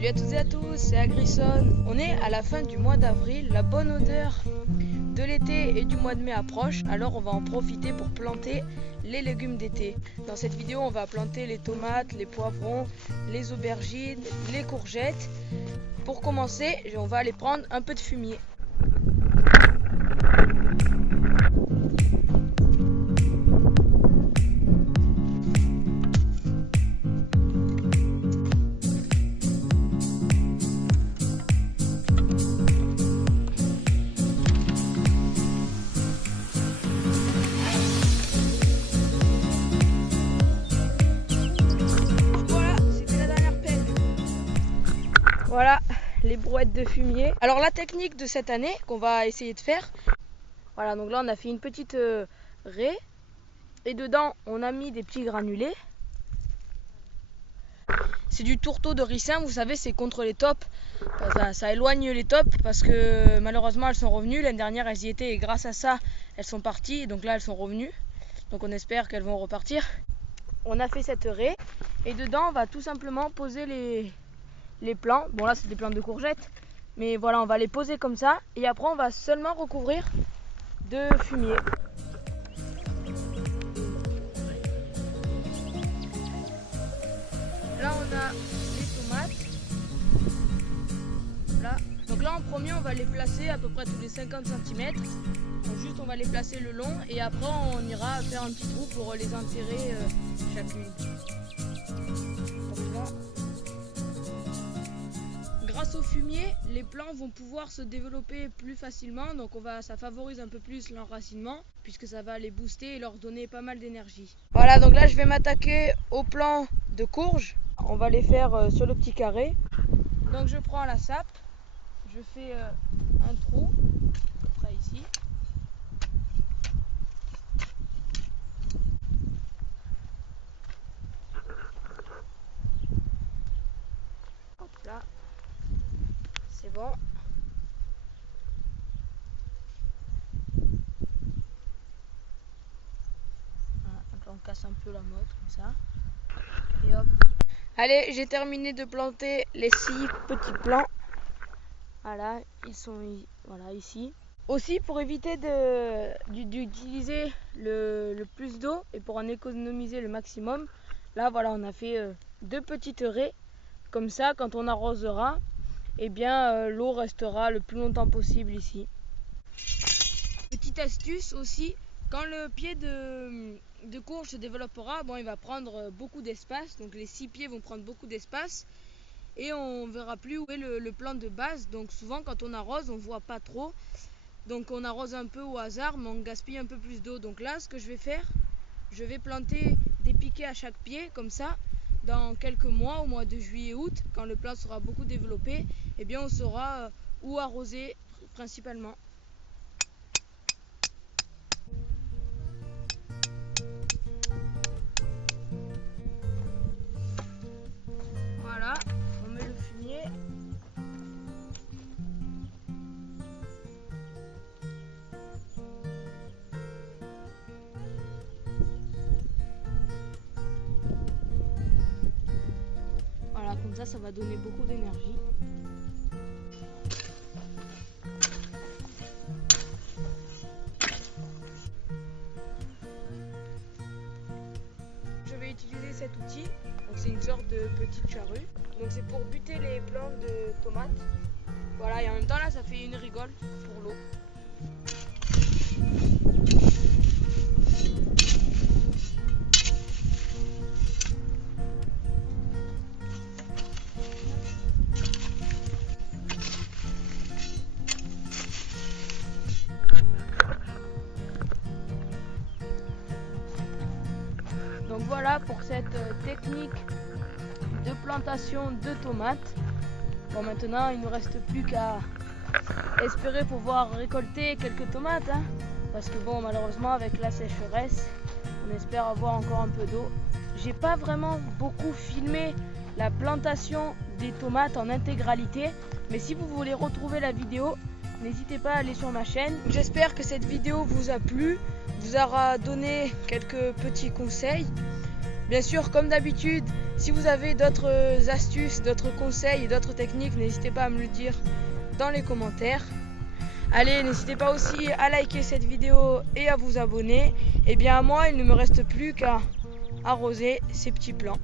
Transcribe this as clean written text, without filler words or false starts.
Salut à toutes et à tous, c'est Agrisson. On est à la fin du mois d'avril, la bonne odeur de l'été et du mois de mai approche, alors on va en profiter pour planter les légumes d'été. Dans cette vidéo, on va planter les tomates, les poivrons, les aubergines, les courgettes. Pour commencer, on va aller prendre un peu de fumier. Voilà les brouettes de fumier. Alors la technique de cette année qu'on va essayer de faire, voilà, donc là on a fait une petite raie et dedans on a mis des petits granulés. C'est du tourteau de ricin, vous savez, c'est contre les taupes. Ça éloigne les taupes parce que malheureusement elles sont revenues. L'année dernière elles y étaient et grâce à ça elles sont parties. Donc là elles sont revenues. Donc on espère qu'elles vont repartir. On a fait cette raie et dedans on va tout simplement poser les plants. Bon là c'est des plants de courgettes, mais voilà, on va les poser comme ça et après on va seulement recouvrir de fumier. Là on a les tomates. Là. Donc là en premier on va les placer à peu près tous les 50 cm. Donc juste on va les placer le long et après on ira faire un petit trou pour les enterrer chacune. Grâce au fumier, les plants vont pouvoir se développer plus facilement, donc ça favorise un peu plus l'enracinement puisque ça va les booster et leur donner pas mal d'énergie. Voilà, donc là je vais m'attaquer aux plants de courge. On va les faire sur le petit carré. Donc je prends la sape, je fais un trou, à peu près ici. Hop là. C'est bon. Voilà, donc on casse un peu la motte comme ça. Et hop. Allez, j'ai terminé de planter les 6 petits plants. Voilà, ils sont voilà, ici. Aussi, pour éviter d'utiliser le plus d'eau et pour en économiser le maximum, là voilà, on a fait 2 petites raies. Comme ça, quand on arrosera, eh bien l'eau restera le plus longtemps possible ici. Petite astuce aussi, quand le pied de courge se développera, bon, il va prendre beaucoup d'espace, donc les 6 pieds vont prendre beaucoup d'espace et on ne verra plus où est le plant de base. Donc souvent quand on arrose, on ne voit pas trop, donc on arrose un peu au hasard, mais on gaspille un peu plus d'eau. Donc là, ce que je vais faire, je vais planter des piquets à chaque pied, comme ça. Dans quelques mois, au mois de juillet-août, quand le plant sera beaucoup développé, eh bien on saura où arroser principalement. Voilà, on met le fumier. Voilà, comme ça va donner beaucoup d'énergie. Je vais utiliser cet outil, donc c'est une sorte de petite charrue. Donc c'est pour buter les plants de tomates. Voilà, et en même temps là ça fait une rigole pour l'eau. Donc voilà pour cette technique de plantation de tomates. Bon, maintenant il ne nous reste plus qu'à espérer pouvoir récolter quelques tomates, hein, parce que bon, malheureusement avec la sécheresse on espère avoir encore un peu d'eau. J'ai pas vraiment beaucoup filmé la plantation des tomates en intégralité, mais si vous voulez retrouver la vidéo, n'hésitez pas à aller sur ma chaîne. J'espère que cette vidéo vous a plu, vous aura donné quelques petits conseils. Bien sûr, comme d'habitude, si vous avez d'autres astuces, d'autres conseils, d'autres techniques, n'hésitez pas à me le dire dans les commentaires. Allez, n'hésitez pas aussi à liker cette vidéo et à vous abonner. Et bien à moi, il ne me reste plus qu'à arroser ces petits plants.